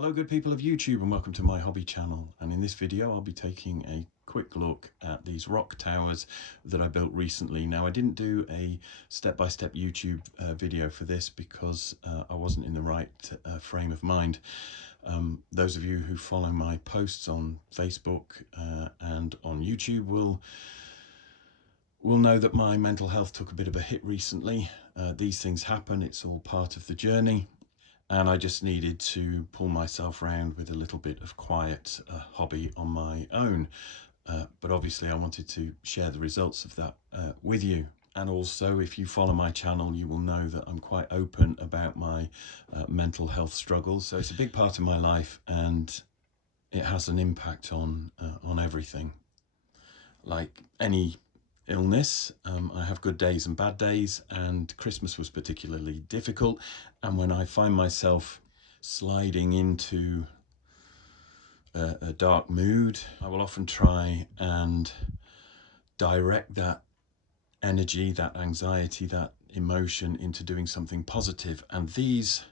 Hello good people of YouTube and welcome to my hobby channel, and in this video I'll be taking a quick look at these rock towers that I built recently. Now I didn't do a step-by-step YouTube video for this because I wasn't in the right frame of mind. Those of you who follow my posts on Facebook and on YouTube will know that my mental health took a bit of a hit recently. These things happen, it's all part of the journey. And I just needed to pull myself around with a little bit of quiet hobby on my own. But obviously I wanted to share the results of that with you. And also, if you follow my channel, you will know that I'm quite open about my mental health struggles. So it's a big part of my life and it has an impact on everything. Like any illness, I have good days and bad days, and Christmas was particularly difficult. And when I find myself sliding into a dark mood, I will often try and direct that energy, that anxiety, that emotion into doing something positive. And these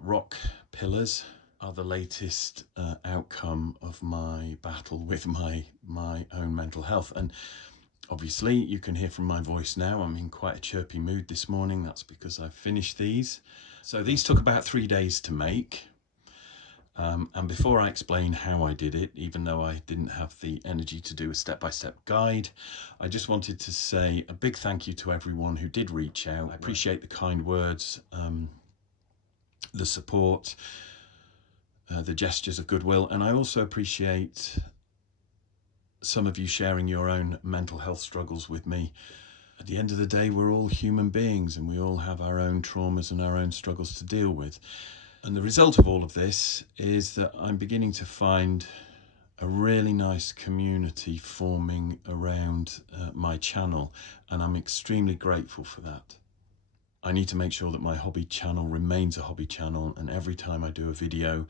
rock pillars are the latest outcome of my battle with my own mental health. And obviously, you can hear from my voice now, I'm in quite a chirpy mood this morning. That's because I finished these. So these took about 3 days to make. And before I explain how I did it, even though I didn't have the energy to do a step-by-step guide, I just wanted to say a big thank you to everyone who did reach out. I appreciate the kind words, the support, the gestures of goodwill, and I also appreciate some of you sharing your own mental health struggles with me. At the end of the day, we're all human beings and we all have our own traumas and our own struggles to deal with. And the result of all of this is that I'm beginning to find a really nice community forming around my channel, and I'm extremely grateful for that. I need to make sure that my hobby channel remains a hobby channel, and every time I do a video,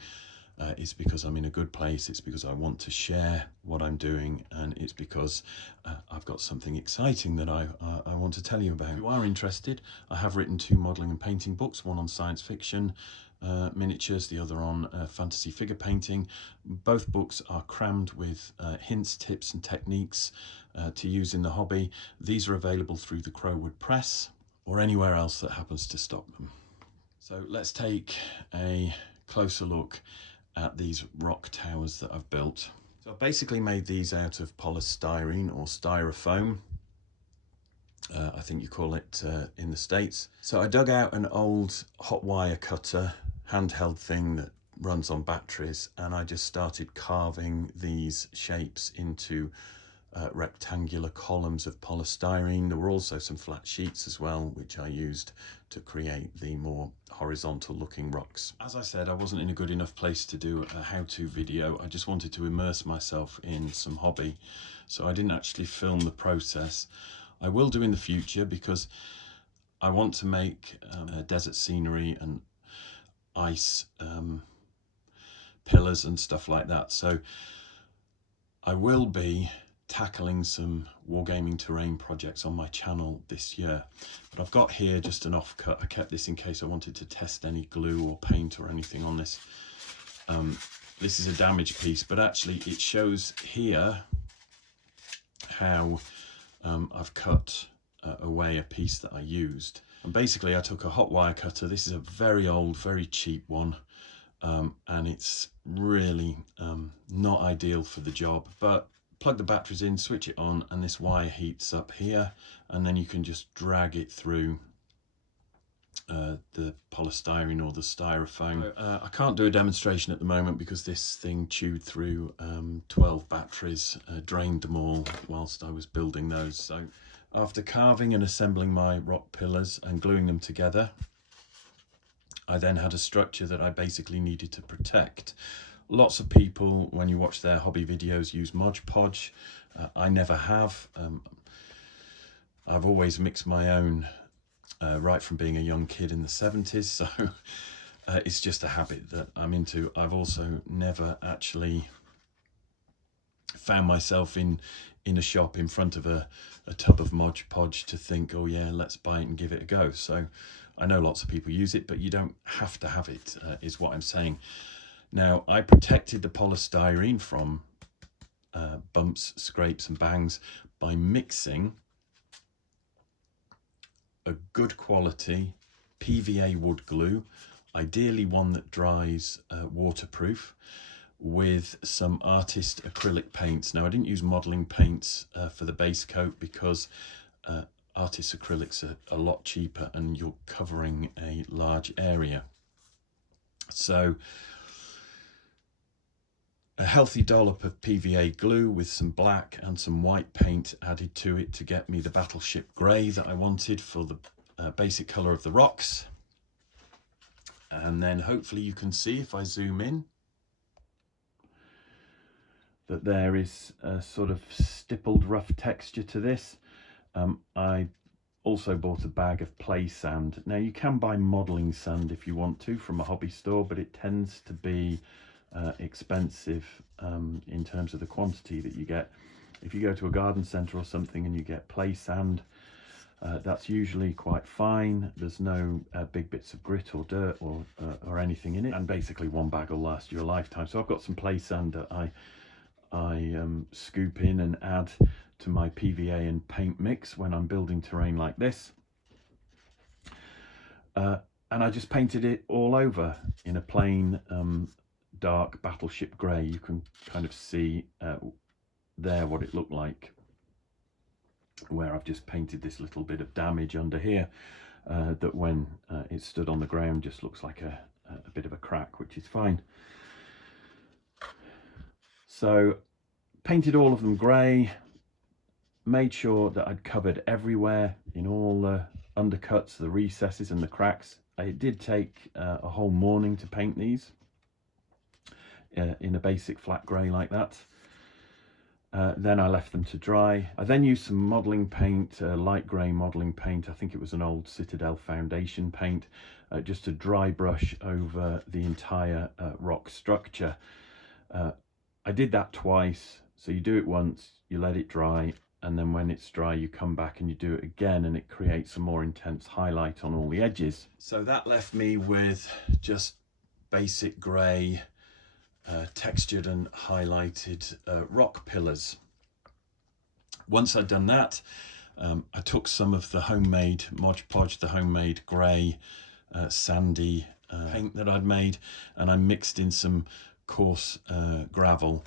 it's because I'm in a good place, it's because I want to share what I'm doing, and it's because I've got something exciting that I want to tell you about. If you are interested, I have written 2 modelling and painting books, one on science fiction miniatures, the other on fantasy figure painting. Both books are crammed with hints, tips and techniques to use in the hobby. These are available through the Crowwood Press or anywhere else that happens to stock them. So let's take a closer look at these rock towers that I've built. So I've basically made these out of polystyrene or styrofoam. I think you call it in the States. So I dug out an old hot wire cutter, handheld thing that runs on batteries, and I just started carving these shapes into rectangular columns of polystyrene. There were also some flat sheets as well, which I used to create the more horizontal looking rocks. As I said, I wasn't in a good enough place to do a how-to video. I just wanted to immerse myself in some hobby, so I didn't actually film the process. I will do in the future because I want to make desert scenery and ice pillars and stuff like that. So I will be tackling some wargaming terrain projects on my channel this year, but I've got here just an offcut. I kept this in case I wanted to test any glue or paint or anything on this. This is a damaged piece, but actually it shows here how I've cut away a piece that I used. And basically I took a hot wire cutter. This is a very old, very cheap one, and it's really not ideal for the job, but plug the batteries in, switch it on, and this wire heats up here, and then you can just drag it through the polystyrene or the styrofoam. I can't do a demonstration at the moment because this thing chewed through 12 batteries, drained them all whilst I was building those. So after carving and assembling my rock pillars and gluing them together, I then had a structure that I basically needed to protect. Lots of people, when you watch their hobby videos, use Mod Podge. I never have. I've always mixed my own right from being a young kid in the 70s, so it's just a habit that I'm into. I've also never actually found myself in a shop in front of a tub of Mod Podge to think, oh yeah, let's buy it and give it a go. So I know lots of people use it, but you don't have to have it, is what I'm saying. Now, I protected the polystyrene from bumps, scrapes and bangs by mixing a good quality PVA wood glue, ideally one that dries waterproof, with some artist acrylic paints. Now, I didn't use modelling paints for the base coat because artist acrylics are a lot cheaper and you're covering a large area. So a healthy dollop of PVA glue with some black and some white paint added to it to get me the battleship grey that I wanted for the basic colour of the rocks. And then hopefully you can see, if I zoom in, that there is a sort of stippled rough texture to this. I also bought a bag of play sand. Now, you can buy modelling sand if you want to from a hobby store, but it tends to be expensive in terms of the quantity that you get. If you go to a garden centre or something and you get play sand, that's usually quite fine. There's no big bits of grit or dirt or anything in it, and basically one bag will last you a lifetime. So I've got some play sand that I scoop in and add to my PVA and paint mix when I'm building terrain like this, and I just painted it all over in a plain dark battleship grey. You can kind of see there what it looked like, where I've just painted this little bit of damage under here that when it stood on the ground just looks like a bit of a crack, which is fine. So painted all of them grey, made sure that I'd covered everywhere in all the undercuts, the recesses and the cracks. It did take a whole morning to paint these in a basic flat grey like that. Then I left them to dry. I then used some modelling paint, light grey modelling paint. I think it was an old Citadel foundation paint, just to dry brush over the entire rock structure. I did that twice. So you do it once, you let it dry, and then when it's dry you come back and you do it again, and it creates a more intense highlight on all the edges. So that left me with just basic grey textured and highlighted rock pillars. Once I'd done that, I took some of the homemade Mod Podge, the homemade grey sandy paint that I'd made, and I mixed in some coarse gravel.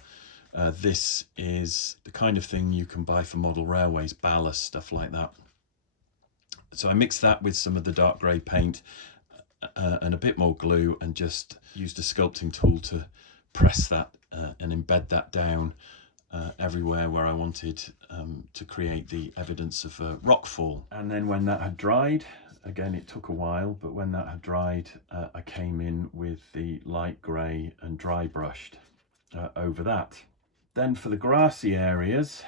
This is the kind of thing you can buy for model railways, ballast, stuff like that. So I mixed that with some of the dark grey paint and a bit more glue, and just used a sculpting tool to press that and embed that down everywhere where I wanted to create the evidence of a rockfall. And then when that had dried, again it took a while, but when that had dried, I came in with the light grey and dry brushed over that. Then for the grassy areas,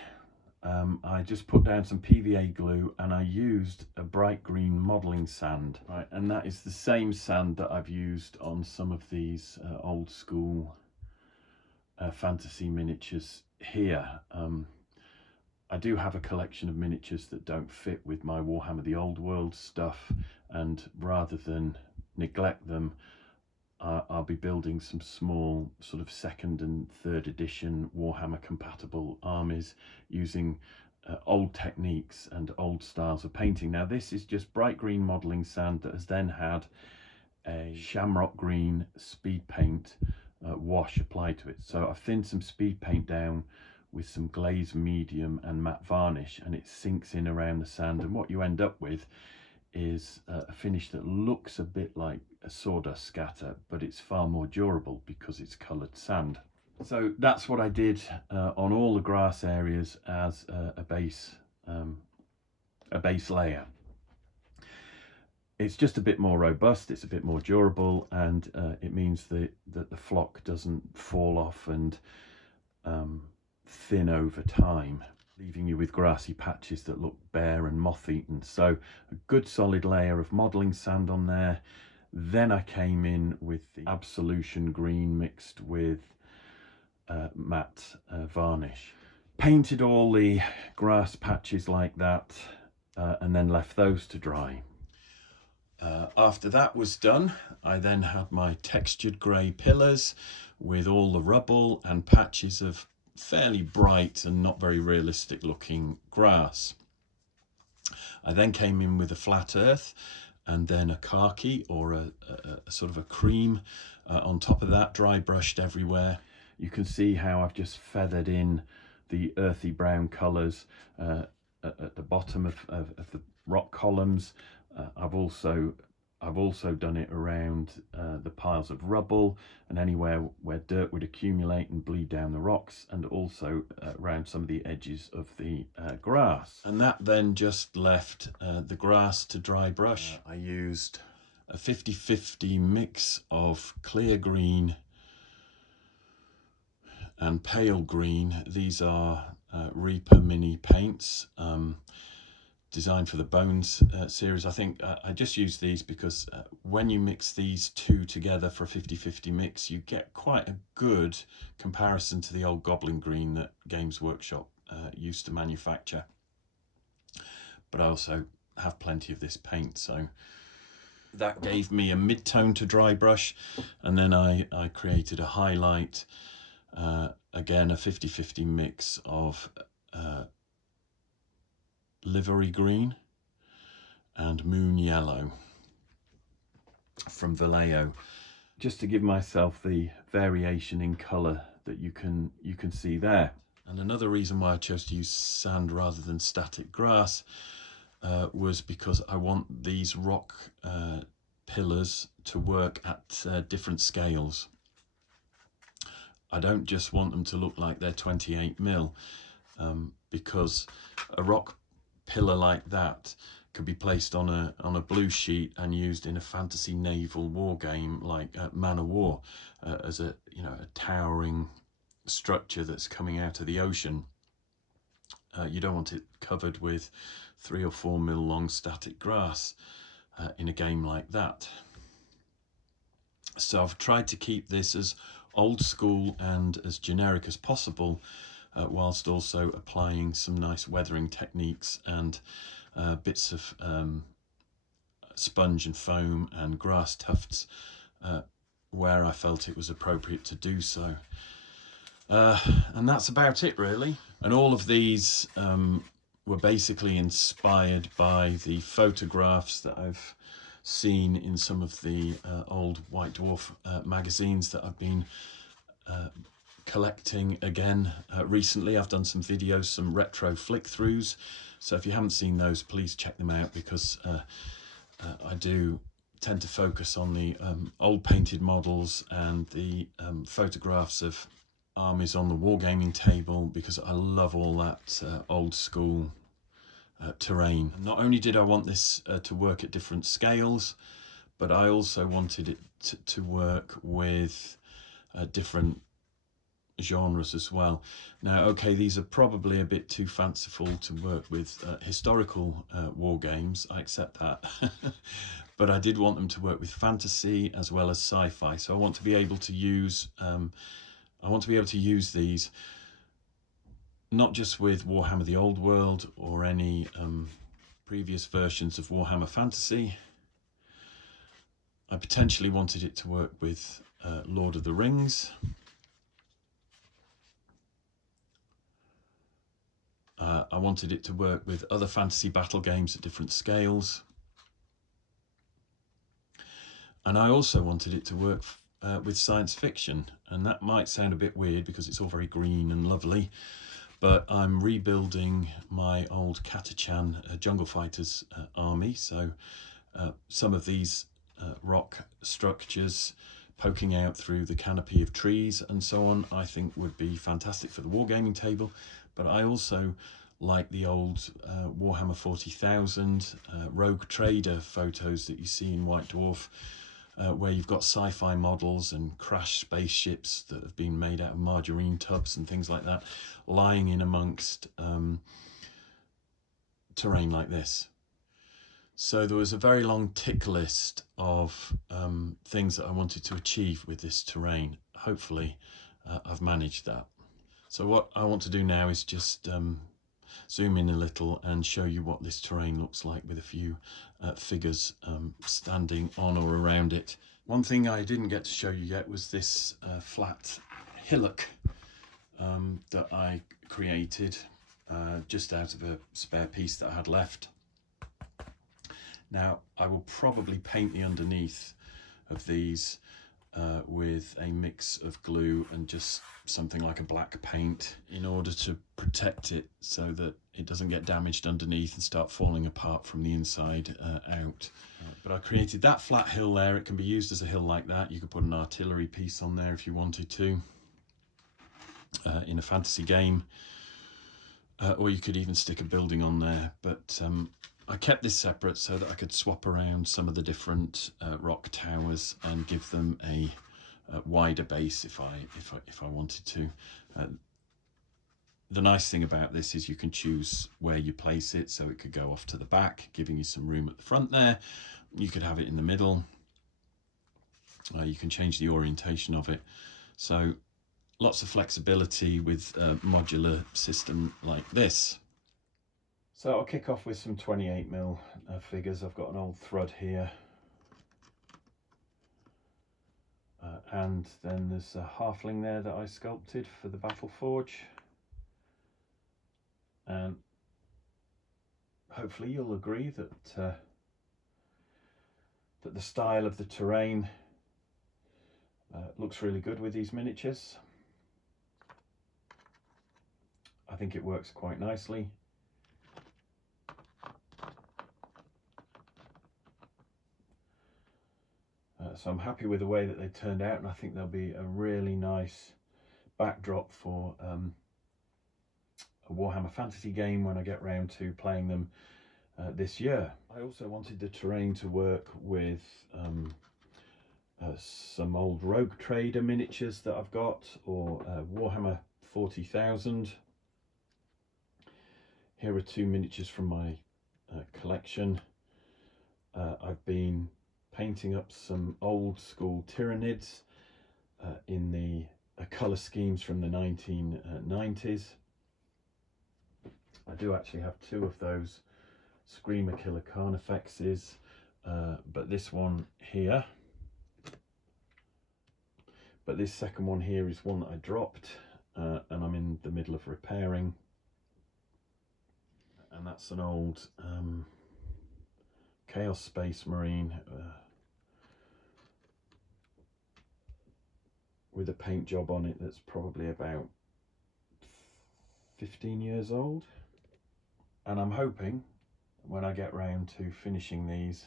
I just put down some PVA glue and I used a bright green modelling sand, right? And that is the same sand that I've used on some of these old school fantasy miniatures here. I do have a collection of miniatures that don't fit with my Warhammer the Old World stuff, and rather than neglect them, I'll be building some small sort of 2nd and 3rd edition Warhammer compatible armies using old techniques and old styles of painting. Now this is just bright green modelling sand that has then had a shamrock green speed paint wash applied to it. So I've thinned some speed paint down with some glaze medium and matte varnish, and it sinks in around the sand, and what you end up with is a finish that looks a bit like a sawdust scatter, but it's far more durable because it's coloured sand. So that's what I did on all the grass areas as a base layer. It's just a bit more robust, it's a bit more durable, and it means that the flock doesn't fall off and thin over time, leaving you with grassy patches that look bare and moth-eaten. So a good solid layer of modelling sand on there. Then I came in with the Absolution green mixed with matte varnish. Painted all the grass patches like that, and then left those to dry. After that was done, I then had my textured grey pillars with all the rubble and patches of fairly bright and not very realistic looking grass. I then came in with a flat earth and then a khaki or a sort of a cream on top of that, dry brushed everywhere. You can see how I've just feathered in the earthy brown colours at the bottom of the rock columns. I've also done it around the piles of rubble and anywhere where dirt would accumulate and bleed down the rocks, and also around some of the edges of the grass. And that then just left the grass to dry brush. I used a 50-50 mix of clear green and pale green. These are Reaper Mini paints, designed for the Bones series. I think I just use these because when you mix these two together for a 50-50 mix, you get quite a good comparison to the old Goblin green that Games Workshop used to manufacture. But I also have plenty of this paint, so that gave me a mid-tone to dry brush, and then I created a highlight, again a 50-50 mix of livery green and moon yellow from Vallejo, just to give myself the variation in colour that you can see there. And another reason why I chose to use sand rather than static grass was because I want these rock pillars to work at different scales. I don't just want them to look like they're 28mm, because a rock pillar like that could be placed on a blue sheet and used in a fantasy naval war game like Man of War, as a towering structure that's coming out of the ocean. You don't want it covered with 3 or 4 mil long static grass in a game like that. So I've tried to keep this as old school and as generic as possible, whilst also applying some nice weathering techniques and bits of sponge and foam and grass tufts where I felt it was appropriate to do so. And that's about it really. And all of these were basically inspired by the photographs that I've seen in some of the old White Dwarf magazines that I've been collecting again recently. I've done some videos, some retro flick-throughs, so if you haven't seen those, please check them out, because I do tend to focus on the old painted models and the photographs of armies on the wargaming table, because I love all that old school terrain. Not only did I want this to work at different scales, but I also wanted it to work with different genres as well. Now, okay, these are probably a bit too fanciful to work with historical war games, I accept that. But I did want them to work with fantasy as well as sci-fi, so I want to be able to use these not just with Warhammer the Old World or any previous versions of Warhammer Fantasy. I potentially wanted it to work with Lord of the Rings. I wanted it to work with other fantasy battle games at different scales. And I also wanted it to work with science fiction. And that might sound a bit weird because it's all very green and lovely, but I'm rebuilding my old Catachan Jungle Fighters army. So some of these rock structures poking out through the canopy of trees and so on, I think would be fantastic for the wargaming table. But I also like the old Warhammer 40,000 Rogue Trader photos that you see in White Dwarf, where you've got sci-fi models and crashed spaceships that have been made out of margarine tubs and things like that, lying in amongst terrain like this. So there was a very long tick list of things that I wanted to achieve with this terrain. Hopefully I've managed that. So what I want to do now is just zoom in a little and show you what this terrain looks like with a few figures standing on or around it. One thing I didn't get to show you yet was this flat hillock that I created just out of a spare piece that I had left. Now I will probably paint the underneath of these with a mix of glue and just something like a black paint in order to protect it so that it doesn't get damaged underneath and start falling apart from the inside out. But I created that flat hill there. It can be used as a hill like that. You could put an artillery piece on there if you wanted to in a fantasy game, or you could even stick a building on there. But I kept this separate so that I could swap around some of the different rock towers and give them a wider base if I wanted to. The nice thing about this is you can choose where you place it, so it could go off to the back, giving you some room at the front there. You could have it in the middle. You can change the orientation of it. So lots of flexibility with a modular system like this. So I'll kick off with some 28mm figures. I've got an old Thrud here. And then there's a halfling there that I sculpted for the Battle Forge. And hopefully you'll agree that that the style of the terrain looks really good with these miniatures. I think it works quite nicely. So I'm happy with the way that they turned out, and I think they'll be a really nice backdrop for a Warhammer fantasy game when I get round to playing them this year. I also wanted the terrain to work with some old Rogue Trader miniatures that I've got, or Warhammer 40,000. Here are two miniatures from my collection. I've been painting up some old school Tyranids in the colour schemes from the 1990s. I do actually have two of those Screamer Killer Carnifexes, but this one here, but this second one here is one that I dropped and I'm in the middle of repairing, and that's an old Chaos Space Marine with a paint job on it that's probably about 15 years old. And I'm hoping when I get round to finishing these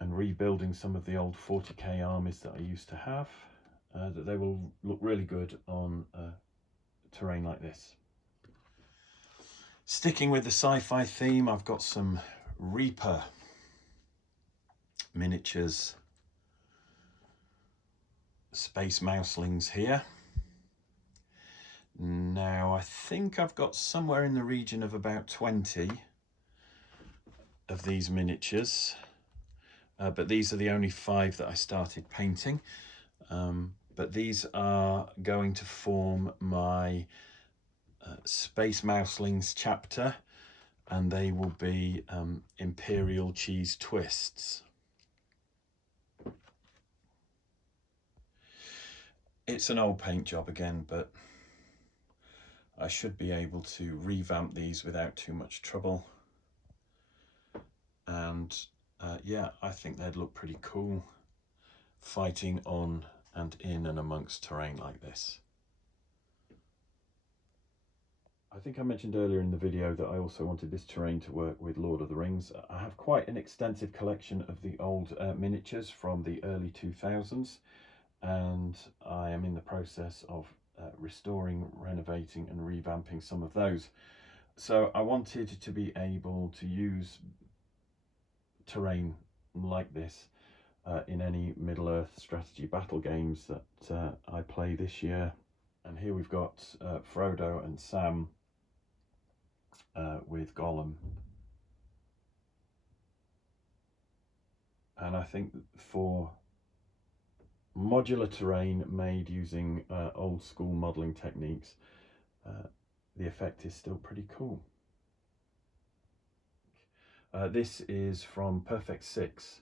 and rebuilding some of the old 40k armies that I used to have, that they will look really good on terrain like this. Sticking with the sci-fi theme, I've got some Reaper Miniatures Space Mouselings here. Now I think I've got somewhere in the region of about 20 of these miniatures, but these are the only 5 that I started painting. But these are going to form my Space Mouselings chapter, and they will be Imperial Cheese Twists. It's an old paint job again, but I should be able to revamp these without too much trouble. And yeah, I think they'd look pretty cool fighting on and in and amongst terrain like this. I think I mentioned earlier in the video that I also wanted this terrain to work with Lord of the Rings. I have quite an extensive collection of the old miniatures from the early 2000s, and I am in the process of restoring, renovating and revamping some of those. So I wanted to be able to use terrain like this in any Middle-earth strategy battle games that I play this year. And here we've got Frodo and Sam with Gollum. And I think for modular terrain made using old school modelling techniques, the effect is still pretty cool. This is from Perfect 6,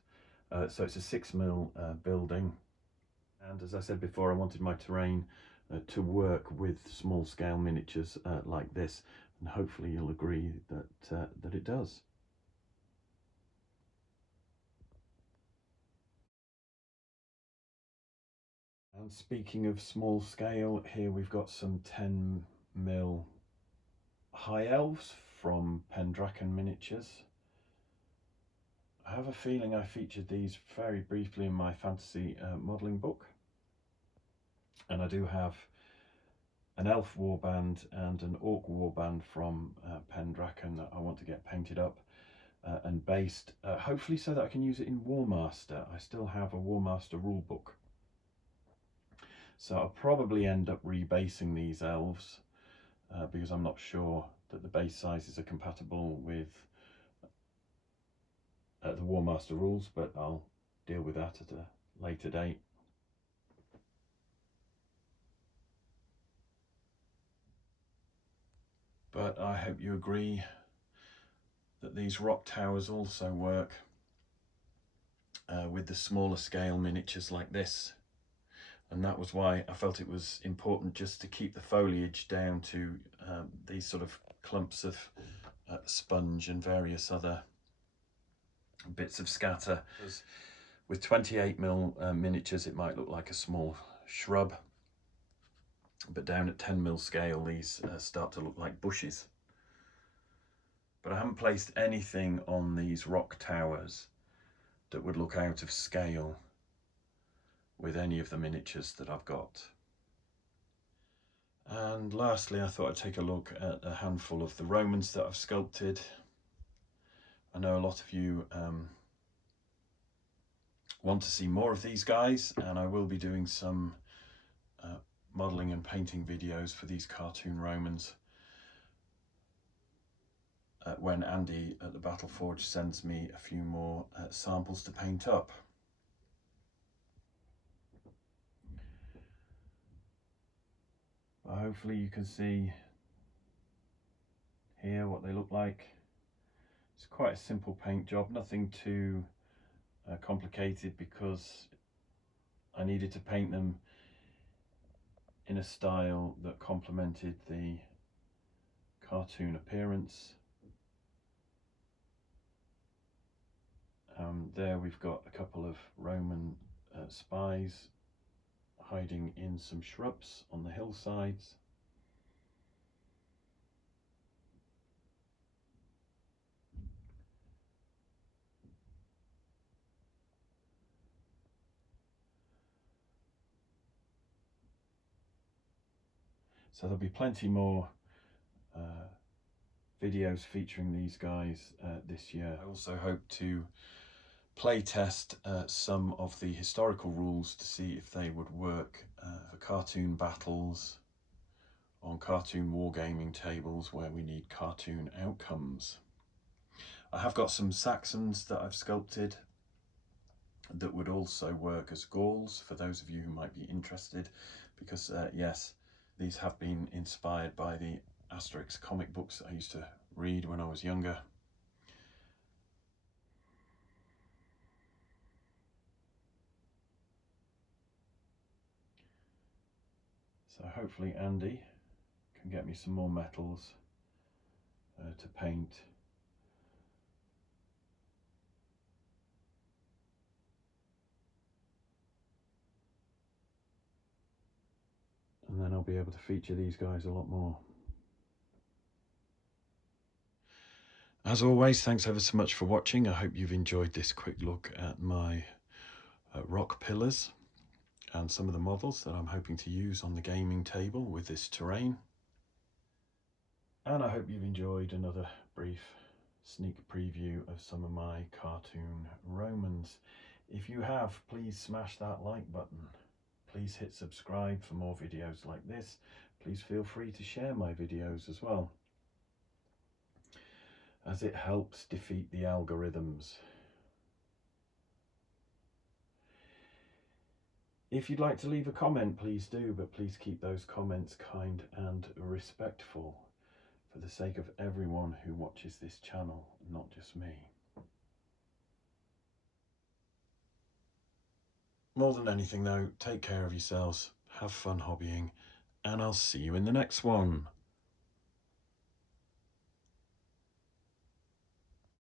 so it's a 6mm building, and as I said before, I wanted my terrain to work with small scale miniatures like this, and hopefully you'll agree that it does. And speaking of small scale, here we've got some 10mm high elves from Pendrakon Miniatures. I have a feeling I featured these very briefly in my fantasy modelling book, and I do have an elf warband and an orc warband from Pendrakon that I want to get painted up and based, hopefully so that I can use it in Warmaster. I still have a Warmaster rulebook, so I'll probably end up rebasing these elves because I'm not sure that the base sizes are compatible with the Warmaster rules, but I'll deal with that at a later date. But I hope you agree that these rock towers also work with the smaller scale miniatures like this, and that was why I felt it was important just to keep the foliage down to these sort of clumps of sponge and various other bits of scatter. With 28mm miniatures it might look like a small shrub, but down at 10mm scale these start to look like bushes. But I haven't placed anything on these rock towers that would look out of scale with any of the miniatures that I've got. And lastly, I thought I'd take a look at a handful of the Romans that I've sculpted. I know a lot of you want to see more of these guys, and I will be doing some modelling and painting videos for these cartoon Romans when Andy at the Battleforge sends me a few more samples to paint up. But hopefully you can see here what they look like. It's quite a simple paint job, nothing too complicated, because I needed to paint them in a style that complemented the cartoon appearance. There we've got a couple of Roman spies hiding in some shrubs on the hillsides. So there'll be plenty more videos featuring these guys this year. I also hope to play test some of the historical rules to see if they would work for cartoon battles on cartoon wargaming tables where we need cartoon outcomes. I have got some Saxons that I've sculpted that would also work as Gauls for those of you who might be interested, because yes, these have been inspired by the Asterix comic books that I used to read when I was younger. So hopefully Andy can get me some more metals to paint. And then I'll be able to feature these guys a lot more. As always, thanks ever so much for watching. I hope you've enjoyed this quick look at my rock pillars and some of the models that I'm hoping to use on the gaming table with this terrain. And I hope you've enjoyed another brief sneak preview of some of my cartoon Romans. If you have, please smash that like button. Please hit subscribe for more videos like this. Please feel free to share my videos as well, as it helps defeat the algorithms. If you'd like to leave a comment, please do, but please keep those comments kind and respectful for the sake of everyone who watches this channel, not just me. More than anything though, take care of yourselves, have fun hobbying, and I'll see you in the next one.